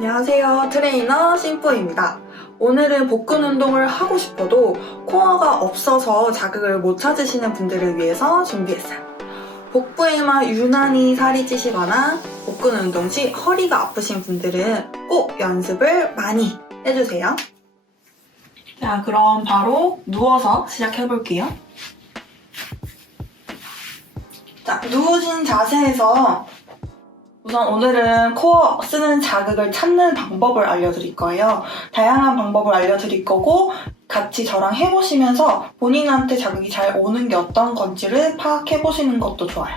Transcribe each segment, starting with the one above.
안녕하세요. 트레이너 심포입니다. 오늘은 복근 운동을 하고 싶어도 코어가 없어서 자극을 못 찾으시는 분들을 위해서 준비했어요. 복부에만 유난히 살이 찌시거나 복근 운동 시 허리가 아프신 분들은 꼭 연습을 많이 해주세요. 자, 그럼 바로 누워서 시작해볼게요. 자, 누우신 자세에서 우선 오늘은 코어 쓰는 자극을 찾는 방법을 알려드릴 거예요. 다양한 방법을 알려드릴 거고 같이 저랑 해보시면서 본인한테 자극이 잘 오는 게 어떤 건지를 파악해보시는 것도 좋아요.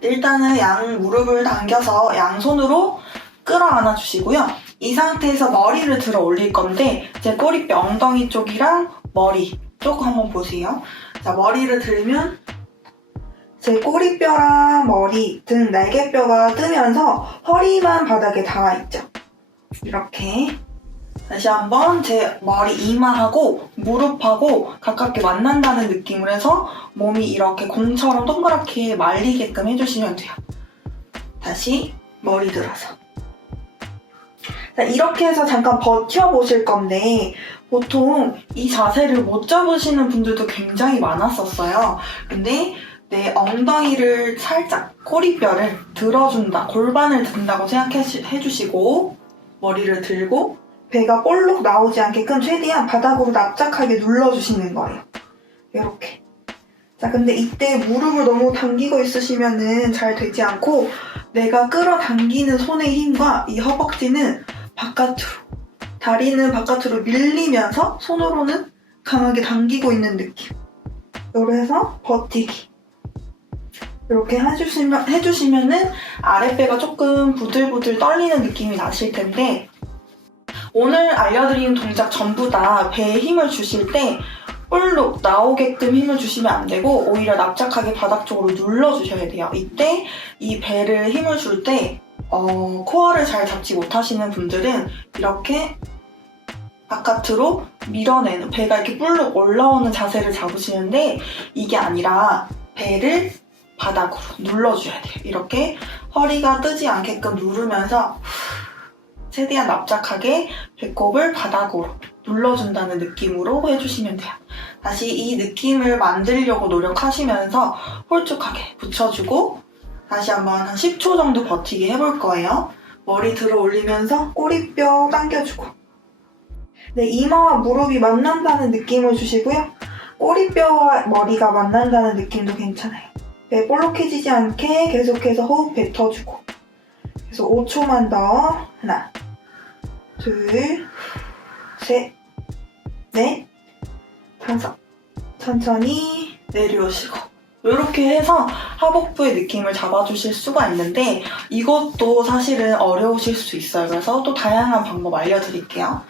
일단은 양 무릎을 당겨서 양손으로 끌어안아 주시고요. 이 상태에서 머리를 들어 올릴 건데 제 꼬리뼈 엉덩이 쪽이랑 머리 쪽 한번 보세요. 자, 머리를 들면 제 꼬리뼈랑 머리 등 날개뼈가 뜨면서 허리만 바닥에 닿아 있죠. 이렇게 다시 한번 제 머리 이마하고 무릎하고 가깝게 만난다는 느낌을 해서 몸이 이렇게 공처럼 동그랗게 말리게끔 해주시면 돼요. 다시 머리 들어서 자, 이렇게 해서 잠깐 버텨보실 건데 보통 이 자세를 못 잡으시는 분들도 굉장히 많았었어요. 근데 내 엉덩이를 살짝 꼬리뼈를 들어준다, 골반을 든다고 생각해 주시고 머리를 들고 배가 볼록 나오지 않게끔 최대한 바닥으로 납작하게 눌러주시는 거예요. 이렇게. 자, 근데 이때 무릎을 너무 당기고 있으시면은 잘 되지 않고 내가 끌어당기는 손의 힘과 이 허벅지는 바깥으로, 다리는 바깥으로 밀리면서 손으로는 강하게 당기고 있는 느낌. 그래서 버티기. 이렇게 해주시면, 해주시면은 아랫배가 조금 부들부들 떨리는 느낌이 나실 텐데, 오늘 알려드리는 동작 전부 다 배에 힘을 주실 때, 볼록 나오게끔 힘을 주시면 안 되고, 오히려 납작하게 바닥 쪽으로 눌러주셔야 돼요. 이때 이 배를 힘을 줄 때, 어, 코어를 잘 잡지 못하시는 분들은 이렇게 바깥으로 밀어내는, 배가 이렇게 볼록 올라오는 자세를 잡으시는데, 이게 아니라 배를 바닥으로 눌러줘야 돼요. 이렇게 허리가 뜨지 않게끔 누르면서 최대한 납작하게 배꼽을 바닥으로 눌러준다는 느낌으로 해주시면 돼요. 다시 이 느낌을 만들려고 노력하시면서 홀쭉하게 붙여주고 다시 한번 한 10초 정도 버티기 해볼 거예요. 머리 들어 올리면서 꼬리뼈 당겨주고 네, 이마와 무릎이 만난다는 느낌을 주시고요. 꼬리뼈와 머리가 만난다는 느낌도 괜찮아요. 배 볼록해지지 않게 계속해서 호흡 뱉어주고 그래서 5초만 더 하나 둘셋넷 다섯 천천히 내려오시고 이렇게 해서 하복부의 느낌을 잡아주실 수가 있는데 이것도 사실은 어려우실 수 있어요. 그래서 또 다양한 방법 알려드릴게요.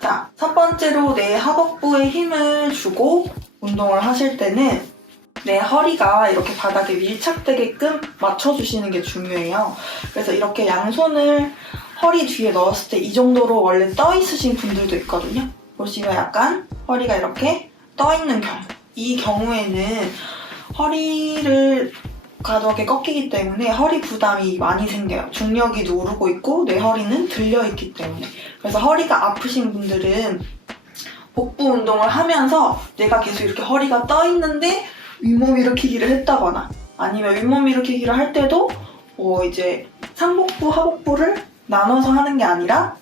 자, 첫 번째로 내 하복부에 힘을 주고 운동을 하실 때는 내 허리가 이렇게 바닥에 밀착되게끔 맞춰주시는 게 중요해요. 그래서 이렇게 양손을 허리 뒤에 넣었을 때 이 정도로 원래 떠 있으신 분들도 있거든요. 보시면 약간 허리가 이렇게 떠 있는 경우. 이 경우에는 허리를 과도하게 꺾이기 때문에 허리 부담이 많이 생겨요. 중력이 누르고 있고 내 허리는 들려 있기 때문에. 그래서 허리가 아프신 분들은 복부 운동을 하면서 내가 계속 이렇게 허리가 떠 있는데 윗몸 일으키기를 했다거나 아니면 윗몸 일으키기를 할 때도 뭐 이제 상복부, 하복부를 나눠서 하는 게 아니라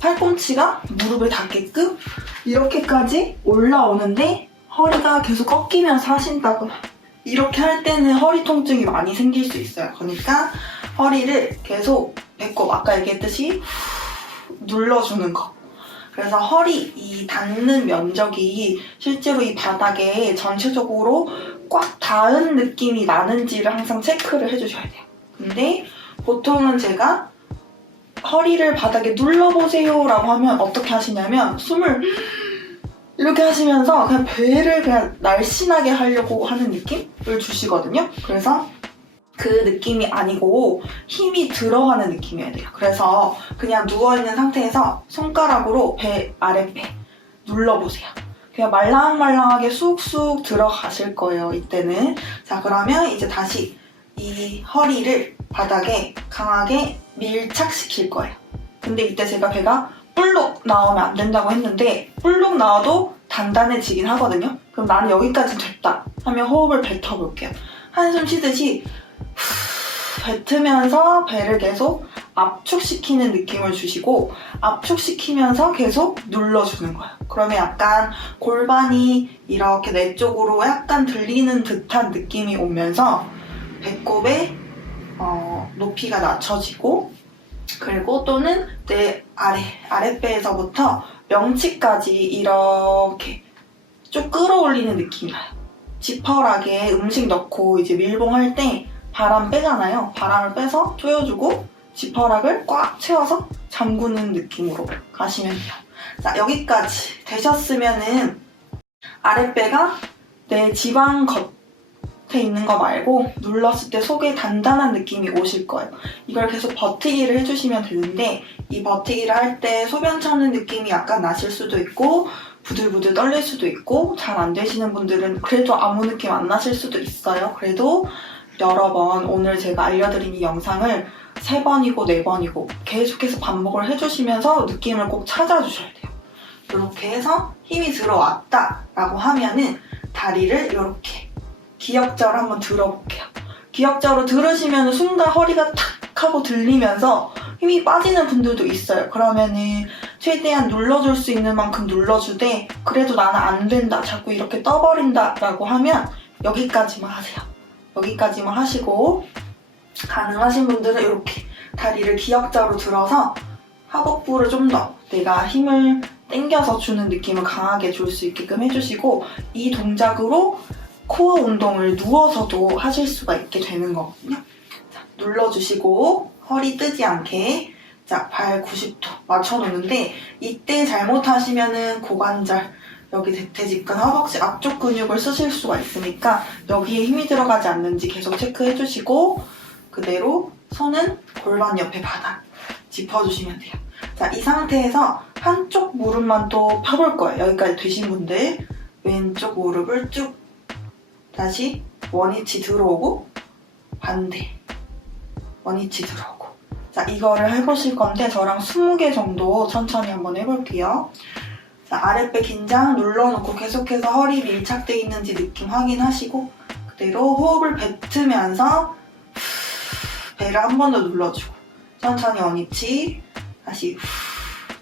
팔꿈치가 무릎에 닿게끔 이렇게까지 올라오는데 허리가 계속 꺾이면서 하신다거나 이렇게 할 때는 허리 통증이 많이 생길 수 있어요. 그러니까 허리를 계속 배꼽 아까 얘기했듯이 눌러주는 거. 그래서 허리 이 닿는 면적이 실제로 이 바닥에 전체적으로 꽉 닿은 느낌이 나는지를 항상 체크를 해주셔야 돼요. 근데 보통은 제가 허리를 바닥에 눌러보세요 라고 하면 어떻게 하시냐면 숨을 이렇게 하시면서 그냥 배를 그냥 날씬하게 하려고 하는 느낌을 주시거든요. 그래서 그 느낌이 아니고 힘이 들어가는 느낌이어야 돼요. 그래서 그냥 누워있는 상태에서 손가락으로 배 아랫배 눌러보세요. 그냥 말랑말랑하게 쑥쑥 들어가실 거예요. 이때는. 자 그러면 이제 다시 이 허리를 바닥에 강하게 밀착시킬 거예요. 근데 이때 제가 배가 볼록 나오면 안 된다고 했는데 볼록 나와도 단단해지긴 하거든요. 그럼 나는 여기까지 됐다 하면 호흡을 뱉어볼게요. 한숨 쉬듯이 후, 뱉으면서 배를 계속 압축시키는 느낌을 주시고 압축시키면서 계속 눌러주는 거예요. 그러면 약간 골반이 이렇게 내 쪽으로 약간 들리는 듯한 느낌이 오면서 배꼽의 어, 높이가 낮춰지고 그리고 또는 내 아래 아랫배에서부터 명치까지 이렇게 쭉 끌어올리는 느낌이 나요. 지퍼락에 음식 넣고 이제 밀봉할 때 바람 빼잖아요. 바람을 빼서 조여주고 지퍼락을 꽉 채워서 잠그는 느낌으로 가시면 돼요. 자, 여기까지 되셨으면은 아랫배가 내 지방 겉에 있는 거 말고 눌렀을 때 속에 단단한 느낌이 오실 거예요. 이걸 계속 버티기를 해주시면 되는데 이 버티기를 할 때 소변 차는 느낌이 약간 나실 수도 있고 부들부들 떨릴 수도 있고 잘 안 되시는 분들은 그래도 아무 느낌 안 나실 수도 있어요. 그래도 여러 번 오늘 제가 알려드린 이 영상을 세 번이고 네 번이고 계속해서 반복을 해주시면서 느낌을 꼭 찾아주셔야 돼요. 이렇게 해서 힘이 들어왔다 라고 하면은 다리를 이렇게 기역자로 한번 들어볼게요. 기역자로 들으시면 순간 허리가 탁 하고 들리면서 힘이 빠지는 분들도 있어요. 그러면은 최대한 눌러줄 수 있는 만큼 눌러주되 그래도 나는 안 된다. 자꾸 이렇게 떠버린다 라고 하면 여기까지만 하세요. 여기까지만 하시고 가능하신 분들은 이렇게 다리를 기역자로 들어서 하복부를 좀 더 내가 힘을 당겨서 주는 느낌을 강하게 줄 수 있게끔 해주시고 이 동작으로 코어 운동을 누워서도 하실 수가 있게 되는 거거든요. 자, 눌러주시고 허리 뜨지 않게 자, 발 90도 맞춰놓는데 이때 잘못하시면은 고관절 여기 대퇴직근 허벅지 앞쪽 근육을 쓰실 수가 있으니까 여기에 힘이 들어가지 않는지 계속 체크해 주시고 그대로 손은 골반 옆에 바닥 짚어주시면 돼요. 자, 이 상태에서 한쪽 무릎만 또 펴볼 거예요. 여기까지 되신 분들 왼쪽 무릎을 쭉 다시 원위치 들어오고 반대 원위치 들어오고 자 이거를 해보실 건데 저랑 20개 정도 천천히 한번 해볼게요 자 아랫배 긴장 눌러놓고 계속해서 허리 밀착돼 있는지 느낌 확인하시고 그대로 호흡을 뱉으면서 후, 배를 한 번 더 눌러주고 천천히 원위치 다시 후,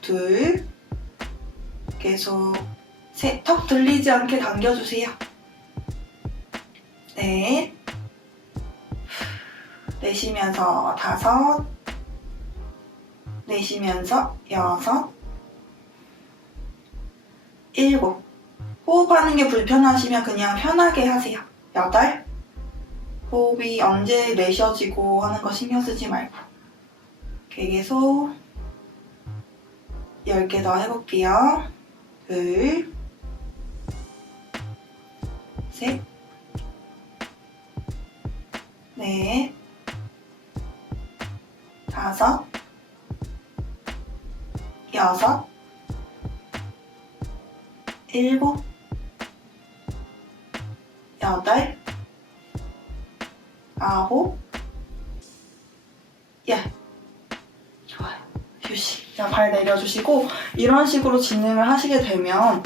둘 계속 셋. 턱 들리지 않게 당겨주세요. 넷, 내쉬면서 다섯, 내쉬면서 여섯, 일곱. 호흡하는 게 불편하시면 그냥 편하게 하세요. 여덟. 호흡이 언제 내쉬어지고 하는 거 신경 쓰지 말고. 계속 10개 더 해볼게요. 둘, 셋, 넷, 다섯, 여섯, 일곱, 여덟, 아홉, 열. 좋아요. 휴식. 자, 발 내려주시고, 이런 식으로 진행을 하시게 되면,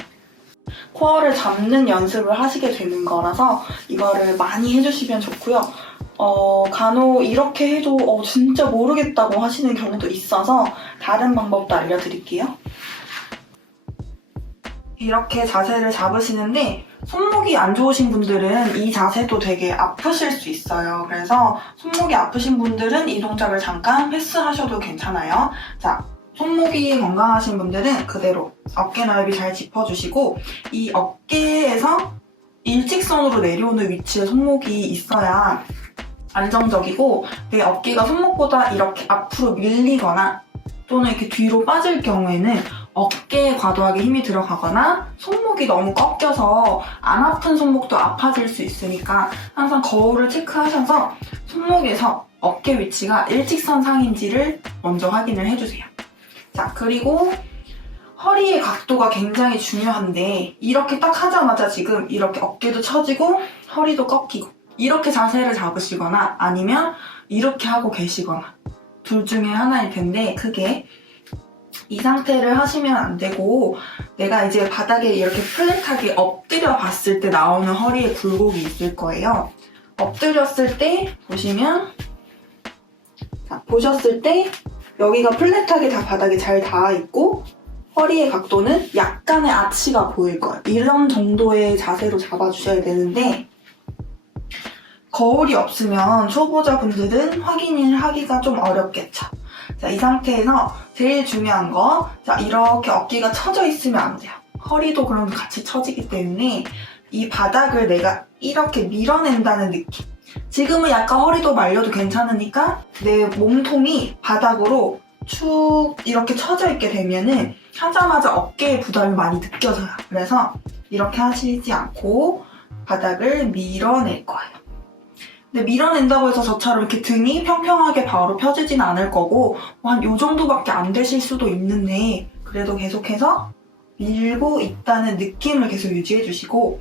코어를 잡는 연습을 하시게 되는 거라서, 이거를 많이 해주시면 좋고요. 어, 간혹 이렇게 해도 어, 진짜 모르겠다고 하시는 경우도 있어서 다른 방법도 알려드릴게요. 이렇게 자세를 잡으시는데 손목이 안 좋으신 분들은 이 자세도 되게 아프실 수 있어요. 그래서 손목이 아프신 분들은 이 동작을 잠깐 패스하셔도 괜찮아요. 자, 손목이 건강하신 분들은 그대로 어깨 넓이 잘 짚어주시고 이 어깨에서 일직선으로 내려오는 위치에 손목이 있어야 안정적이고 내 어깨가 손목보다 이렇게 앞으로 밀리거나 또는 이렇게 뒤로 빠질 경우에는 어깨에 과도하게 힘이 들어가거나 손목이 너무 꺾여서 안 아픈 손목도 아파질 수 있으니까 항상 거울을 체크하셔서 손목에서 어깨 위치가 일직선 상인지를 먼저 확인을 해주세요. 자, 그리고 허리의 각도가 굉장히 중요한데 이렇게 딱 하자마자 지금 이렇게 어깨도 처지고 허리도 꺾이고 이렇게 자세를 잡으시거나 아니면 이렇게 하고 계시거나 둘 중에 하나일 텐데 크게 이 상태를 하시면 안 되고 내가 이제 바닥에 이렇게 플랫하게 엎드려 봤을 때 나오는 허리에 굴곡이 있을 거예요. 엎드렸을 때 보시면 자, 보셨을 때 여기가 플랫하게 다 바닥에 잘 닿아 있고 허리의 각도는 약간의 아치가 보일 거예요. 이런 정도의 자세로 잡아주셔야 되는데 거울이 없으면 초보자분들은 확인을 하기가 좀 어렵겠죠. 자, 이 상태에서 제일 중요한 거, 자, 이렇게 어깨가 처져 있으면 안 돼요. 허리도 그럼 같이 처지기 때문에 이 바닥을 내가 이렇게 밀어낸다는 느낌. 지금은 약간 허리도 말려도 괜찮으니까 내 몸통이 바닥으로 축 이렇게 처져 있게 되면은 하자마자 어깨에 부담이 많이 느껴져요. 그래서 이렇게 하시지 않고 바닥을 밀어낼 거예요. 근데 밀어낸다고 해서 저처럼 이렇게 등이 평평하게 바로 펴지진 않을 거고 한요 정도밖에 안 되실 수도 있는데 그래도 계속해서 밀고 있다는 느낌을 계속 유지해 주시고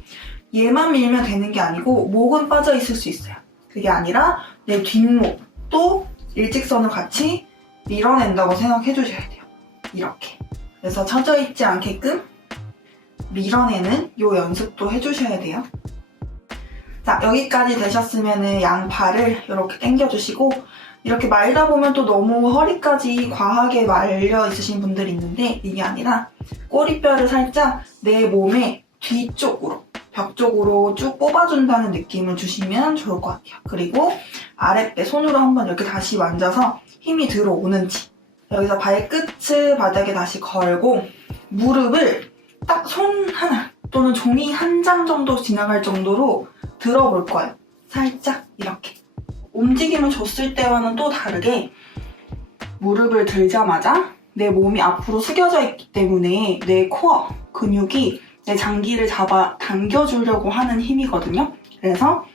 얘만 밀면 되는 게 아니고 목은 빠져 있을 수 있어요. 그게 아니라 내 뒷목도 일직선을 같이 밀어낸다고 생각해 주셔야 돼요. 이렇게. 그래서 처져 있지 않게끔 밀어내는 요 연습도 해주셔야 돼요. 자, 여기까지 되셨으면은 양팔을 이렇게 당겨주시고, 이렇게 말다 보면 또 너무 허리까지 과하게 말려 있으신 분들이 있는데, 이게 아니라 꼬리뼈를 살짝 내 몸의 뒤쪽으로, 벽 쪽으로 쭉 뽑아준다는 느낌을 주시면 좋을 것 같아요. 그리고 아랫배 손으로 한번 이렇게 다시 만져서 힘이 들어오는지, 여기서 발끝을 바닥에 다시 걸고, 무릎을 딱 손 하나 또는 종이 한 장 정도 지나갈 정도로 들어볼 거예요. 살짝 이렇게. 움직임을 줬을 때와는 또 다르게 무릎을 들자마자 내 몸이 앞으로 숙여져 있기 때문에 내 코어 근육이 내 장기를 잡아 당겨주려고 하는 힘이거든요. 그래서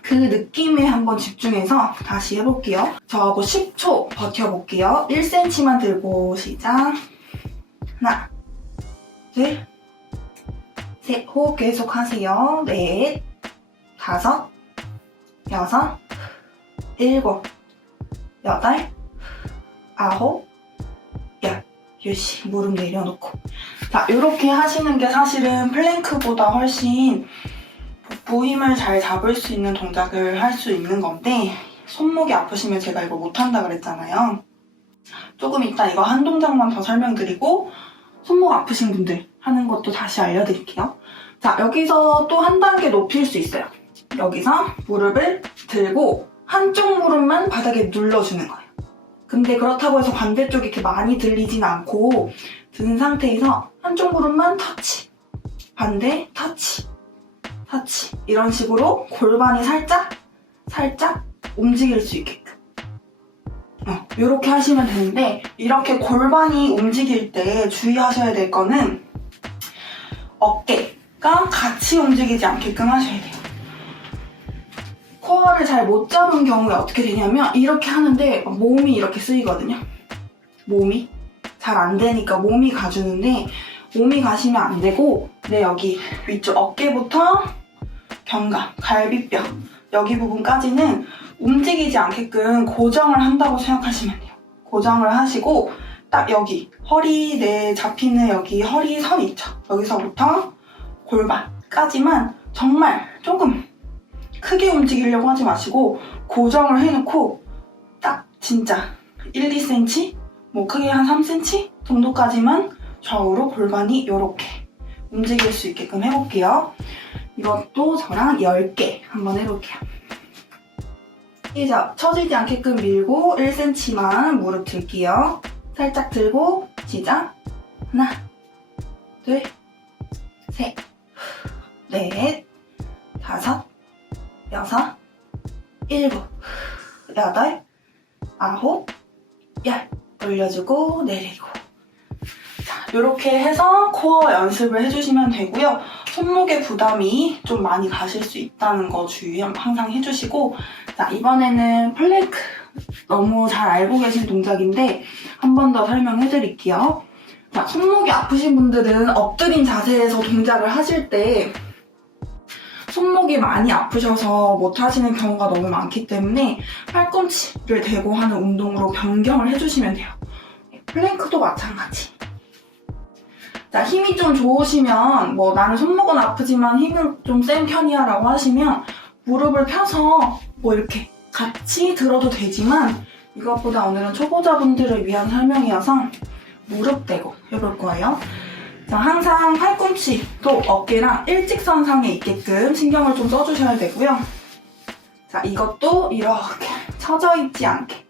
그 느낌에 한번 집중해서 다시 해볼게요. 저하고 10초 버텨볼게요. 1cm만 들고 시작. 하나, 둘, 셋, 호흡 계속 하세요. 넷, 다섯, 여섯, 일곱, 여덟, 아홉, 열. 유시, 무릎 내려놓고. 자, 이렇게 하시는 게 사실은 플랭크보다 훨씬 복부 힘을 잘 잡을 수 있는 동작을 할 수 있는 건데, 손목이 아프시면 제가 이거 못한다 그랬잖아요. 조금 이따 이거 한 동작만 더 설명드리고, 손목 아프신 분들 하는 것도 다시 알려드릴게요. 자, 여기서 또 한 단계 높일 수 있어요. 여기서 무릎을 들고 한쪽 무릎만 바닥에 눌러주는 거예요. 근데 그렇다고 해서 반대쪽이 이렇게 많이 들리진 않고 든 상태에서 한쪽 무릎만 터치, 반대 터치, 터치 이런 식으로 골반이 살짝 살짝 움직일 수 있게끔 어, 이렇게 하시면 되는데 이렇게 골반이 움직일 때 주의하셔야 될 거는 어깨가 같이 움직이지 않게끔 하셔야 돼요. 코어를 잘 못 잡은 경우에 어떻게 되냐면 이렇게 하는데 몸이 이렇게 쓰이거든요. 몸이 잘 안 되니까 몸이 가주는데 몸이 가시면 안 되고 내 여기 위쪽 어깨부터 견갑, 갈비뼈 여기 부분까지는 움직이지 않게끔 고정을 한다고 생각하시면 돼요. 고정을 하시고 딱 여기 허리 내 잡히는 여기 허리 선 있죠. 여기서부터 골반까지만 정말 조금 크게 움직이려고 하지 마시고 고정을 해놓고 딱 진짜 1, 2cm 뭐 크게 한 3cm 정도까지만 좌우로 골반이 이렇게 움직일 수 있게끔 해볼게요. 이것도 저랑 10개 한번 해볼게요. 시작. 처지지 않게끔 밀고 1cm만 무릎 들게요. 살짝 들고 시작. 하나, 둘, 셋, 넷, 다섯, 여섯, 일곱, 여덟, 아홉, 열. 올려주고 내리고. 자, 이렇게 해서 코어 연습을 해주시면 되고요. 손목에 부담이 좀 많이 가실 수 있다는 거 주의 항상 해주시고 자, 이번에는 플랭크 너무 잘 알고 계신 동작인데 한 번 더 설명해 드릴게요. 자, 손목이 아프신 분들은 엎드린 자세에서 동작을 하실 때 손목이 많이 아프셔서 못 하시는 경우가 너무 많기 때문에 팔꿈치를 대고 하는 운동으로 변경을 해주시면 돼요. 플랭크도 마찬가지. 자, 힘이 좀 좋으시면, 뭐, 나는 손목은 아프지만 힘은 좀 센 편이야 라고 하시면, 무릎을 펴서, 뭐, 이렇게 같이 들어도 되지만, 이것보다 오늘은 초보자분들을 위한 설명이어서, 무릎 대고 해볼 거예요. 자, 항상 팔꿈치도 어깨랑 일직선상에 있게끔 신경을 좀 써주셔야 되고요. 자, 이것도 이렇게 처져 있지 않게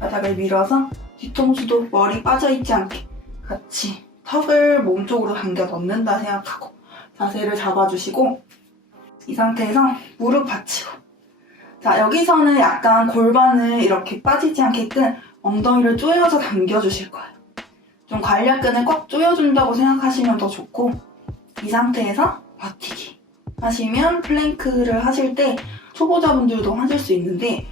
바닥을 밀어서 뒤통수도 머리 빠져 있지 않게 같이 턱을 몸 쪽으로 당겨 넣는다 생각하고 자세를 잡아주시고 이 상태에서 무릎 받치고 자, 여기서는 약간 골반을 이렇게 빠지지 않게끔 엉덩이를 조여서 당겨주실 거예요. 좀 관략근을 꽉 조여준다고 생각하시면 더 좋고 이 상태에서 버티기 하시면 플랭크를 하실 때 초보자분들도 하실 수 있는데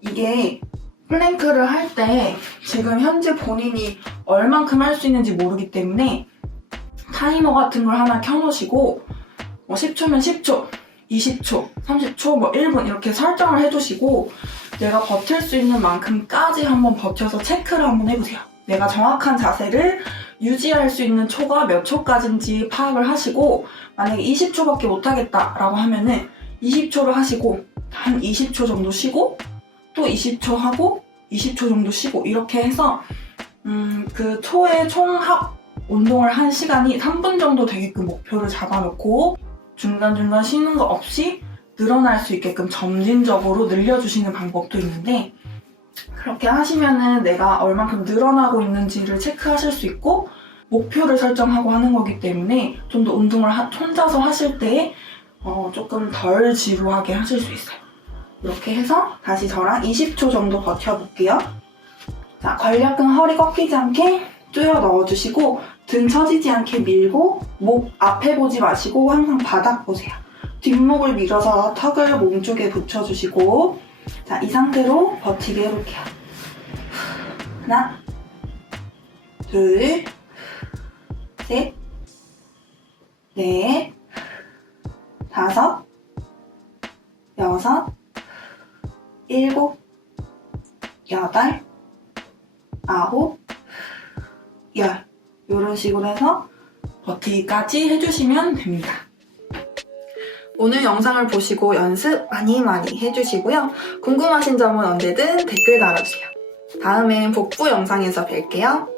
이게 플랭크를 할 때 지금 현재 본인이 얼만큼 할 수 있는지 모르기 때문에 타이머 같은 걸 하나 켜놓으시고 뭐 10초면 10초, 20초, 30초, 뭐 1분 이렇게 설정을 해두시고 내가 버틸 수 있는 만큼까지 한번 버텨서 체크를 한번 해보세요. 내가 정확한 자세를 유지할 수 있는 초가 몇 초까지인지 파악을 하시고 만약에 20초밖에 못하겠다라고 하면은 20초를 하시고 한 20초 정도 쉬고 또 20초 하고 20초 정도 쉬고 이렇게 해서 음, 그 초의 총합 운동을 한 시간이 3분 정도 되게끔 목표를 잡아놓고 중간중간 쉬는 거 없이 늘어날 수 있게끔 점진적으로 늘려주시는 방법도 있는데 그렇게 하시면은 내가 얼만큼 늘어나고 있는지를 체크하실 수 있고 목표를 설정하고 하는 거기 때문에 좀 더 운동을 하- 혼자서 하실 때 어, 조금 덜 지루하게 하실 수 있어요. 이렇게 해서 다시 저랑 20초 정도 버텨볼게요. 자, 관략근 허리 꺾이지 않게 조여 넣어주시고 등 처지지 않게 밀고 목 앞에 보지 마시고 항상 바닥 보세요. 뒷목을 밀어서 턱을 몸 쪽에 붙여주시고 자, 이 상태로 버티게 해볼게요. 하나, 둘, 셋, 넷, 다섯, 여섯, 일곱, 여덟, 아홉, 열. 이런 식으로 해서 버티기까지 해주시면 됩니다. 오늘 영상을 보시고 연습 많이 많이 해주시고요. 궁금하신 점은 언제든 댓글 달아주세요. 다음엔 복부 영상에서 뵐게요.